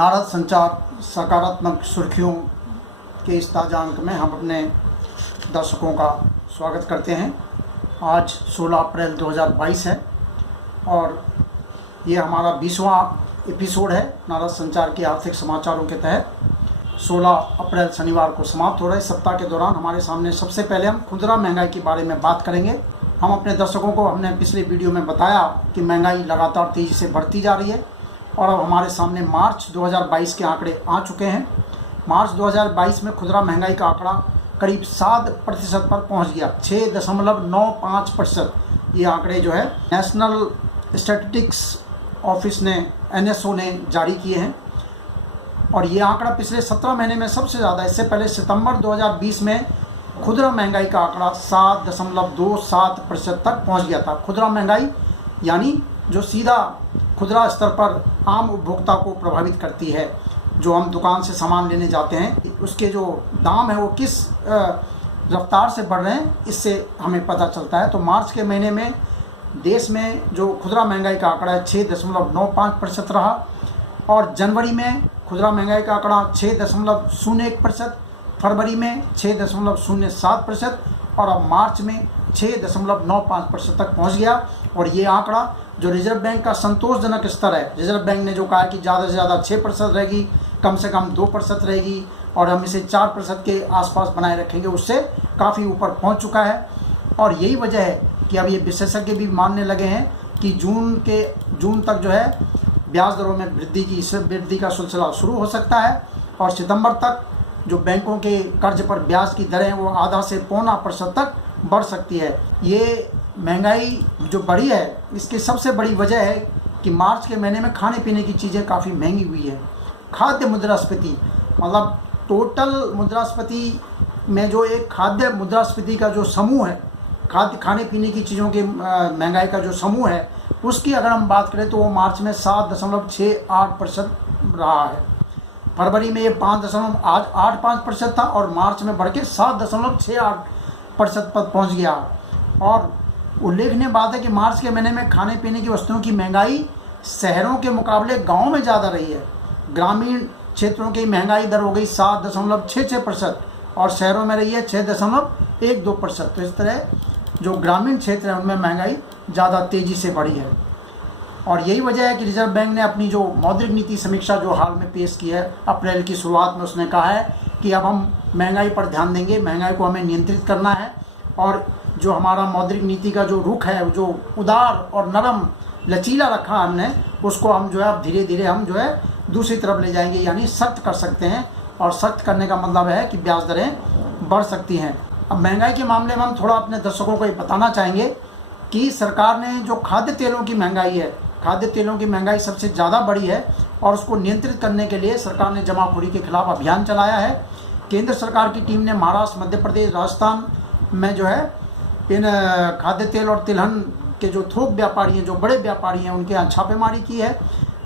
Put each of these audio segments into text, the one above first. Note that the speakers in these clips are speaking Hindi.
नारद संचार सकारात्मक सुर्खियों के इस ताज़ा अंक में हम अपने दर्शकों का स्वागत करते हैं। आज 16 अप्रैल 2022 है और ये हमारा 20वां एपिसोड है नारद संचार के आर्थिक समाचारों के तहत। 16 अप्रैल शनिवार को समाप्त हो रहे सप्ताह के दौरान हमारे सामने सबसे पहले हम खुदरा महंगाई के बारे में बात करेंगे। हम अपने दर्शकों को हमने पिछले वीडियो में बताया कि महंगाई लगातार तेज़ी से बढ़ती जा रही है और अब हमारे सामने मार्च 2022 के आंकड़े आ चुके हैं। मार्च 2022 में खुदरा महंगाई का आंकड़ा करीब 7% पर पहुंच गया, 6.95%। ये आंकड़े जो है नेशनल स्टैटिस्टिक्स ऑफिस ने NSO ने जारी किए हैं और ये आंकड़ा पिछले 17 महीने में सबसे ज़्यादा। इससे पहले सितंबर 2020 में खुदरा महंगाई का आंकड़ा 7.27% तक पहुंच गया था। खुदरा महंगाई यानी जो सीधा खुदरा स्तर पर आम उपभोक्ता को प्रभावित करती है। जो हम दुकान से सामान लेने जाते हैं उसके जो दाम है वो किस रफ्तार से बढ़ रहे हैं इससे हमें पता चलता है। तो मार्च के महीने में देश में जो खुदरा महंगाई का आंकड़ा है 6.95% रहा और जनवरी में खुदरा महंगाई का आंकड़ा 6.01%, फरवरी में 6.07% और अब मार्च में 6.95% तक पहुंच गया। और ये आंकड़ा जो रिजर्व बैंक का संतोषजनक स्तर है, रिजर्व बैंक ने जो कहा है कि ज़्यादा से ज़्यादा 6% रहेगी, कम से कम 2% रहेगी और हम इसे 4% के आसपास बनाए रखेंगे, उससे काफ़ी ऊपर पहुंच चुका है। और यही वजह है कि अब ये विशेषज्ञ भी मानने लगे हैं कि जून तक जो है ब्याज दरों में वृद्धि का सिलसिला शुरू हो सकता है और सितंबर तक जो बैंकों के कर्ज पर ब्याज की दरें वो आधा से 0.25% तक बढ़ सकती है। ये महंगाई जो बढ़ी है इसकी सबसे बड़ी वजह है कि मार्च के महीने में खाने पीने की चीज़ें काफ़ी महंगी हुई है। खाद्य मुद्रास्फीति मतलब टोटल मुद्रास्फीति में जो एक खाद्य मुद्रास्फीति का जो समूह है, खाने पीने की चीज़ों के महंगाई का जो समूह है उसकी अगर हम बात करें तो वो मार्च में 7.68% रहा है। फरवरी में ये 5.85% था और मार्च में बढ़ के 7.68% पर पहुंच गया। और उल्लेखनीय बात है कि मार्च के महीने में खाने पीने की वस्तुओं की महंगाई शहरों के मुकाबले गांव में ज़्यादा रही है। ग्रामीण क्षेत्रों की महंगाई दर हो गई 7.66% और शहरों में रही है 6.12%। तो इस तरह जो ग्रामीण क्षेत्र है उनमें महंगाई ज़्यादा तेज़ी से बढ़ी है। और यही वजह है कि रिजर्व बैंक ने अपनी जो मौद्रिक नीति समीक्षा जो हाल में पेश की है अप्रैल की शुरुआत में, उसने कहा है कि अब हम महंगाई पर ध्यान देंगे, महंगाई को हमें नियंत्रित करना है और जो हमारा मौद्रिक नीति का जो रुख है जो उदार और नरम लचीला रखा हमने, उसको हम जो है अब धीरे धीरे हम जो है दूसरी तरफ ले जाएंगे, यानी सख्त कर सकते हैं। और सख्त करने का मतलब है कि ब्याज दरें बढ़ सकती हैं। अब महंगाई के मामले में हम थोड़ा अपने दर्शकों को ये बताना चाहेंगे कि सरकार ने जो खाद्य तेलों की महंगाई है, खाद्य तेलों की महंगाई सबसे ज़्यादा बढ़ी है और उसको नियंत्रित करने के लिए सरकार ने जमाखोरी के खिलाफ अभियान चलाया है। केंद्र सरकार की टीम ने महाराष्ट्र, मध्य प्रदेश, राजस्थान में जो है इन खाद्य तेल और तिलहन के जो थोक व्यापारी हैं, जो बड़े व्यापारी हैं, उनके यहाँ छापेमारी की है।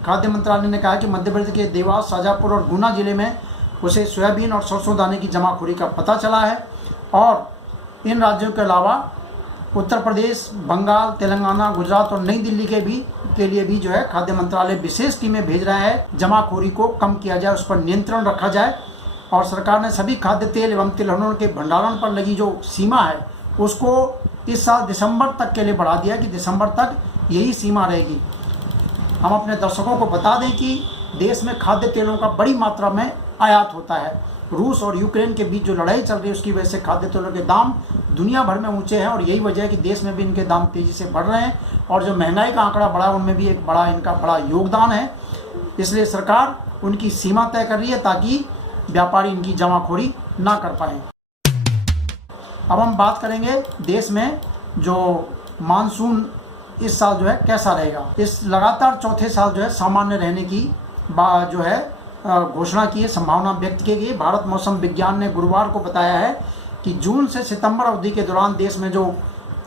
खाद्य मंत्रालय ने कहा कि मध्य प्रदेश के देवास, शाजापुर और गुना जिले में उसे सोयाबीन और सरसों दाने की जमाखोरी का पता चला है। और इन राज्यों के अलावा उत्तर प्रदेश, बंगाल, तेलंगाना, गुजरात और नई दिल्ली के लिए भी जो है खाद्य मंत्रालय विशेष टीमें भेज रहा है। जमाखोरी को कम किया जाए, उस पर नियंत्रण रखा जाए। और सरकार ने सभी खाद्य तेल एवं तिलहनों के भंडारण पर लगी जो सीमा है उसको इस साल दिसंबर तक के लिए बढ़ा दिया कि दिसंबर तक यही सीमा रहेगी। हम अपने दर्शकों को बता दें कि देश में खाद्य तेलों का बड़ी मात्रा में आयात होता है। रूस और यूक्रेन के बीच जो लड़ाई चल रही है उसकी वजह से खाद्य तेलों के दाम दुनिया भर में ऊंचे हैं और यही वजह है कि देश में भी इनके दाम तेज़ी से बढ़ रहे हैं। और जो महंगाई का आंकड़ा बढ़ा है उनमें भी इनका बड़ा योगदान है। इसलिए सरकार उनकी सीमा तय कर रही है ताकि व्यापारी इनकी जमाखोरी ना कर पाए। अब हम बात करेंगे देश में जो मानसून इस साल जो है कैसा रहेगा। इस लगातार चौथे साल जो है सामान्य रहने की जो है घोषणा की है, संभावना व्यक्त की गई। भारत मौसम विज्ञान ने गुरुवार को बताया है कि जून से सितंबर अवधि के दौरान देश में जो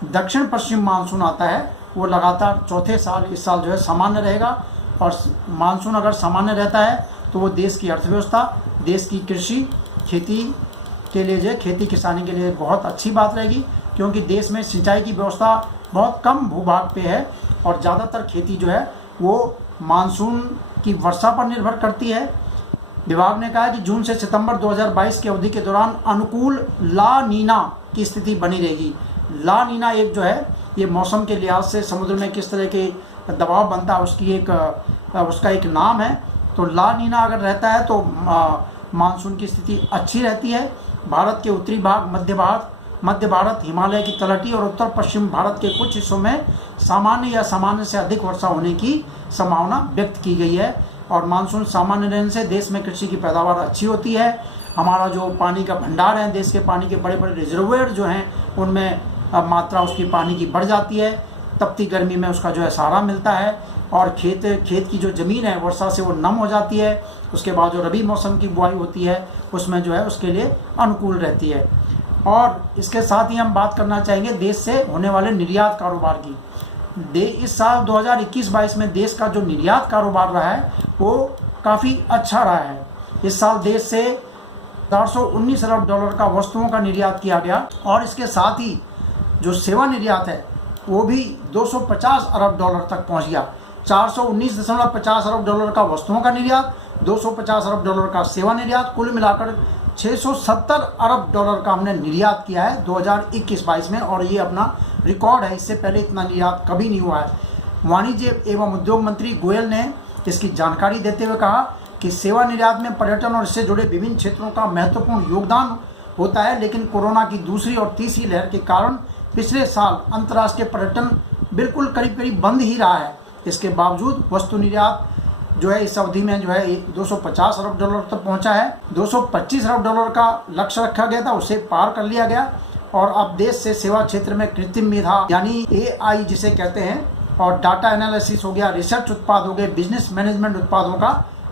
दक्षिण पश्चिम मानसून आता है वो लगातार चौथे साल इस साल जो है सामान्य रहेगा। और मानसून अगर सामान्य रहता है तो वो देश की अर्थव्यवस्था, देश की कृषि, खेती के लिए जो खेती किसानी के लिए बहुत अच्छी बात रहेगी, क्योंकि देश में सिंचाई की व्यवस्था बहुत कम भूभाग पे है और ज़्यादातर खेती जो है वो मानसून की वर्षा पर निर्भर करती है। विभाग ने कहा है कि जून से सितंबर 2022 की अवधि के दौरान अनुकूल ला नीना की स्थिति बनी रहेगी। ला नीना एक जो है ये मौसम के लिहाज से समुद्र में किस तरह के दबाव बनता है उसका एक नाम है। तो ला नीना अगर रहता है तो मानसून की स्थिति अच्छी रहती है। भारत के उत्तरी भाग, मध्य भारत, हिमालय की तलहटी और उत्तर पश्चिम भारत के कुछ हिस्सों में सामान्य या सामान्य से अधिक वर्षा होने की संभावना व्यक्त की गई है। और मानसून सामान्य रहने से देश में कृषि की पैदावार अच्छी होती है। हमारा जो पानी का भंडार है, देश के पानी के बड़े बड़े रिजर्वोयर जो हैं उनमें मात्रा उसकी पानी की बढ़ जाती है। तपती गर्मी में उसका जो है सहारा मिलता है और खेत की जो ज़मीन है वर्षा से वो नम हो जाती है। उसके बाद जो रबी मौसम की बुआई होती है उसमें जो है उसके लिए अनुकूल रहती है। और इसके साथ ही हम बात करना चाहेंगे देश से होने वाले निर्यात कारोबार की। इस साल 2021-22 में देश का जो निर्यात कारोबार रहा है वो काफ़ी अच्छा रहा है। इस साल देश से 419 अरब डॉलर का वस्तुओं का निर्यात किया गया और इसके साथ ही जो सेवा निर्यात है वो भी 250 अरब डॉलर तक पहुंच गया। 419.50 अरब डॉलर का वस्तुओं का निर्यात, 250 अरब डॉलर का सेवा निर्यात, कुल मिलाकर 670 अरब डॉलर का हमने निर्यात किया है 2021-22 में और ये अपना रिकॉर्ड है। इससे पहले इतना निर्यात कभी नहीं हुआ है। वाणिज्य एवं उद्योग मंत्री गोयल ने इसकी जानकारी देते हुए कहा कि सेवा निर्यात में पर्यटन और इससे जुड़े विभिन्न क्षेत्रों का महत्वपूर्ण योगदान होता है, लेकिन कोरोना की दूसरी और तीसरी लहर के कारण पिछले साल अंतर्राष्ट्रीय पर्यटन बिल्कुल करीब बंद ही रहा है। इसके बावजूद वस्तु निर्यात जो है इस अवधि में जो है 250 अरब डॉलर तक पहुंचा है। 225 अरब डॉलर का लक्ष्य रखा गया था, उसे पार कर लिया गया और अब देश से सेवा क्षेत्र में कृत्रिम मेधा यानी AI जिसे कहते हैं और डाटा एनालिसिस हो गया, रिसर्च उत्पाद हो गए, बिजनेस मैनेजमेंट उत्पादों का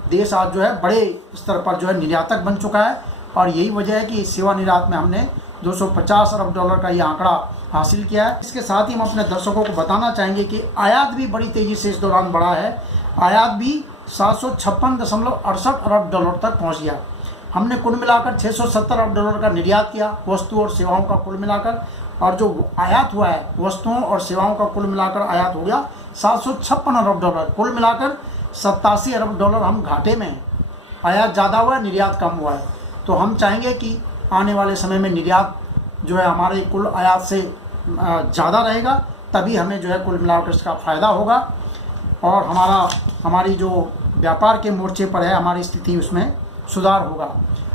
देश आज जो है बड़े स्तर पर जो है निर्यातक बन चुका है। और यही वजह है कि सेवा निर्यात में हमने 250 अरब डॉलर का ये आंकड़ा हासिल किया है। इसके साथ ही हम अपने दर्शकों को बताना चाहेंगे कि आयात भी बड़ी तेज़ी से इस दौरान बढ़ा है। आयात भी 756.68 अरब डॉलर तक पहुंच गया। हमने कुल मिलाकर 670 अरब डॉलर का निर्यात किया वस्तु और सेवाओं का कुल मिलाकर, और जो आयात हुआ है वस्तुओं और सेवाओं का कुल मिलाकर आयात हो गया 756 अरब डॉलर। कुल मिलाकर 87 अरब डॉलर हम घाटे में हैं। आयात ज़्यादा हुआ है, निर्यात कम हुआ है। तो हम चाहेंगे कि आने वाले समय में निर्यात जो है हमारे कुल आयात से ज़्यादा रहेगा, तभी हमें जो है कुल मिलाकर इसका फ़ायदा होगा और हमारी जो व्यापार के मोर्चे पर है हमारी स्थिति उसमें सुधार होगा।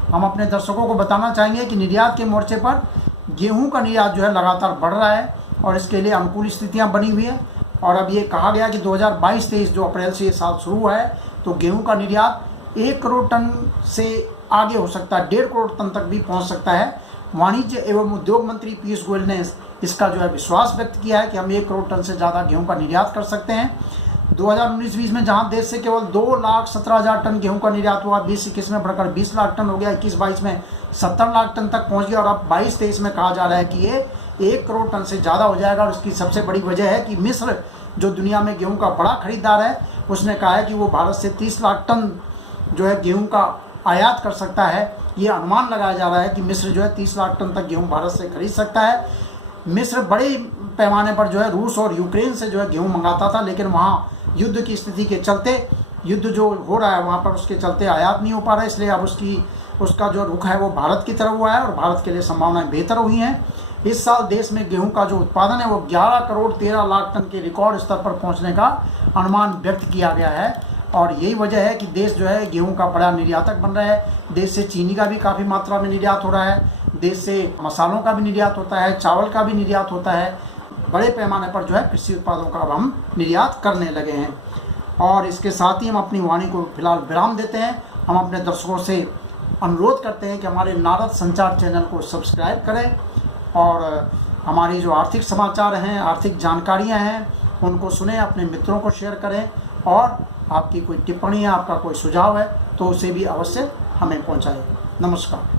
हम अपने दर्शकों को बताना चाहेंगे कि निर्यात के मोर्चे पर गेहूं का निर्यात जो है लगातार बढ़ रहा है और इसके लिए अनुकूल स्थितियां बनी हुई है। और अब ये कहा गया कि 2022-23 जो अप्रैल से ये साल शुरू हुआ है तो गेहूं का निर्यात 1 करोड़ टन से आगे हो सकता है, 1.5 करोड़ टन तक भी पहुंच सकता है। वाणिज्य एवं उद्योग मंत्री पीयूष गोयल ने इसका जो है विश्वास व्यक्त किया है कि हम 1 करोड़ टन से ज़्यादा गेहूं का निर्यात कर सकते हैं। 2019-20 में जहां देश से केवल 2,17,000 टन गेहूं का निर्यात हुआ, 2021 में बढ़कर 20 लाख टन हो गया, 21-22 में 70 लाख टन तक पहुंच गया और अब 22-23 में कहा जा रहा है कि ये 1 करोड़ टन से ज़्यादा हो जाएगा। और इसकी सबसे बड़ी वजह है कि मिस्र जो दुनिया में गेहूं का बड़ा खरीदार है उसने कहा है कि वो भारत से 30 लाख टन जो है गेहूं का आयात कर सकता है। ये अनुमान लगाया जा रहा है कि मिस्र जो है 30 लाख टन तक गेहूं भारत से खरीद सकता है। मिस्र बड़े पैमाने पर जो है रूस और यूक्रेन से जो है गेहूं मंगाता था, लेकिन वहाँ युद्ध की स्थिति के चलते, युद्ध जो हो रहा है वहाँ पर उसके चलते आयात नहीं हो पा रहा है, इसलिए अब उसका जो रुख है वो भारत की तरफ हुआ है और भारत के लिए संभावनाएं बेहतर हुई हैं। इस साल देश में गेहूं का जो उत्पादन है वो 11 करोड़ 13 लाख टन के रिकॉर्ड स्तर पर पहुंचने का अनुमान व्यक्त किया गया है। और यही वजह है कि देश जो है गेहूं का बड़ा निर्यातक बन रहा है। देश से चीनी का भी काफ़ी मात्रा में निर्यात हो रहा है, देश से मसालों का भी निर्यात होता है, चावल का भी निर्यात होता है। बड़े पैमाने पर जो है कृषि उत्पादों का अब हम निर्यात करने लगे हैं। और इसके साथ ही हम अपनी वाणी को फिलहाल विराम देते हैं। हम अपने दर्शकों से अनुरोध करते हैं कि हमारे नारद संचार चैनल को सब्सक्राइब करें और हमारी जो आर्थिक समाचार हैं, आर्थिक जानकारियां हैं उनको सुनें, अपने मित्रों को शेयर करें और आपकी कोई टिप्पणी है, आपका कोई सुझाव है तो उसे भी अवश्य हमें पहुंचाएं। नमस्कार।